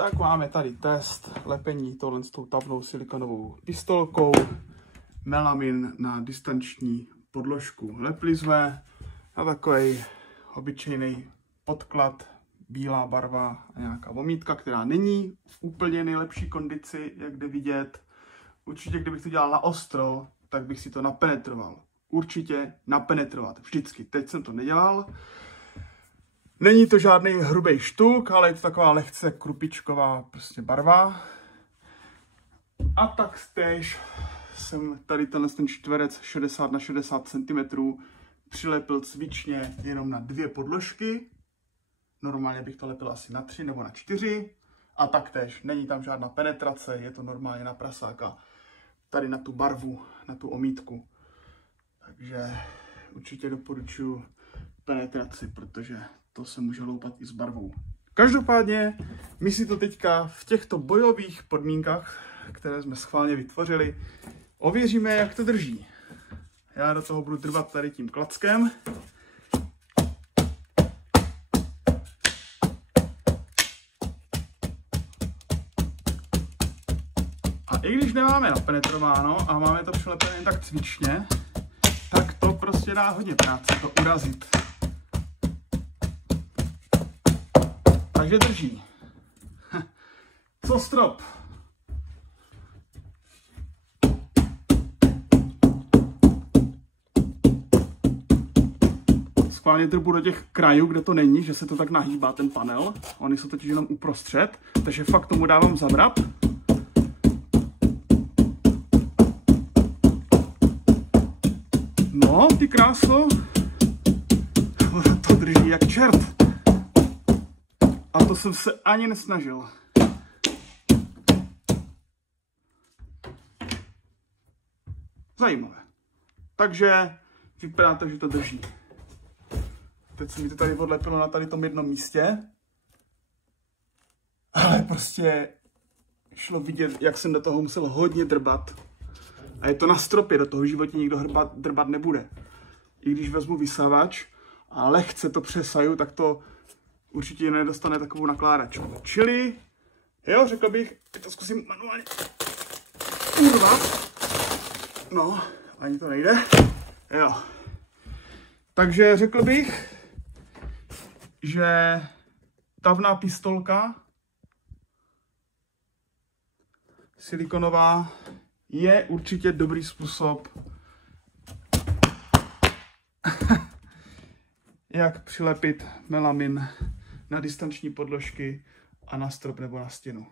Tak máme tady test lepení tohle s tou tavnou silikonovou pistolkou. Melamin na distanční podložku. Lepili jsme na takový obyčejný podklad, bílá barva a nějaká omítka, která není v úplně nejlepší kondici, jak jde vidět. Určitě, kdybych to dělal na ostro, tak bych si to napenetroval. Určitě napenetrovat. Vždycky. Teď jsem to nedělal. Není to žádný hrubý štuk, ale je to taková lehce krupičková prostě barva. A tak též jsem tady ten čtverec 60 na 60 cm přilepil cvičně jenom na 2 podložky. Normálně bych to lepil asi na 3 nebo na 4. A taktéž není tam žádná penetrace, je to normálně na prasáka. Tady na tu barvu, na tu omítku. Takže určitě doporučuji penetraci, protože to se může loupat i s barvou. Každopádně my si to teďka v těchto bojových podmínkách, které jsme schválně vytvořili, ověříme, jak to drží. Já do toho budu drbat tady tím klackem. A i když nemáme napenetrováno a máme to přilepené tak cvičně, tak to prostě dá hodně práce to urazit. Takže drží. Co strop? Schválně drbu do těch krajů, kde to není, že se to tak nahýbá ten panel. Oni jsou totiž jenom uprostřed, takže fakt tomu dávám zavrap. No, ty kráso, to drží jak čert. A to jsem se ani nesnažil. Zajímavé. Takže vypadá to, že to drží. Teď se mi to tady odlepilo na tady tom jednom místě. Ale prostě šlo vidět, jak jsem do toho musel hodně drbat. A je to na stropě, do toho životě nikdo drbat nebude. I když vezmu vysavač a lehce to přesaju, tak to určitě nedostane takovou nakládačku. Čili, jo, řekl bych, teď to zkusím manuálně urvat. No, ani to nejde. Jo. Takže řekl bych, že tavná pistolka silikonová je určitě dobrý způsob, jak přilepit melamin na distanční podložky a na strop nebo na stěnu.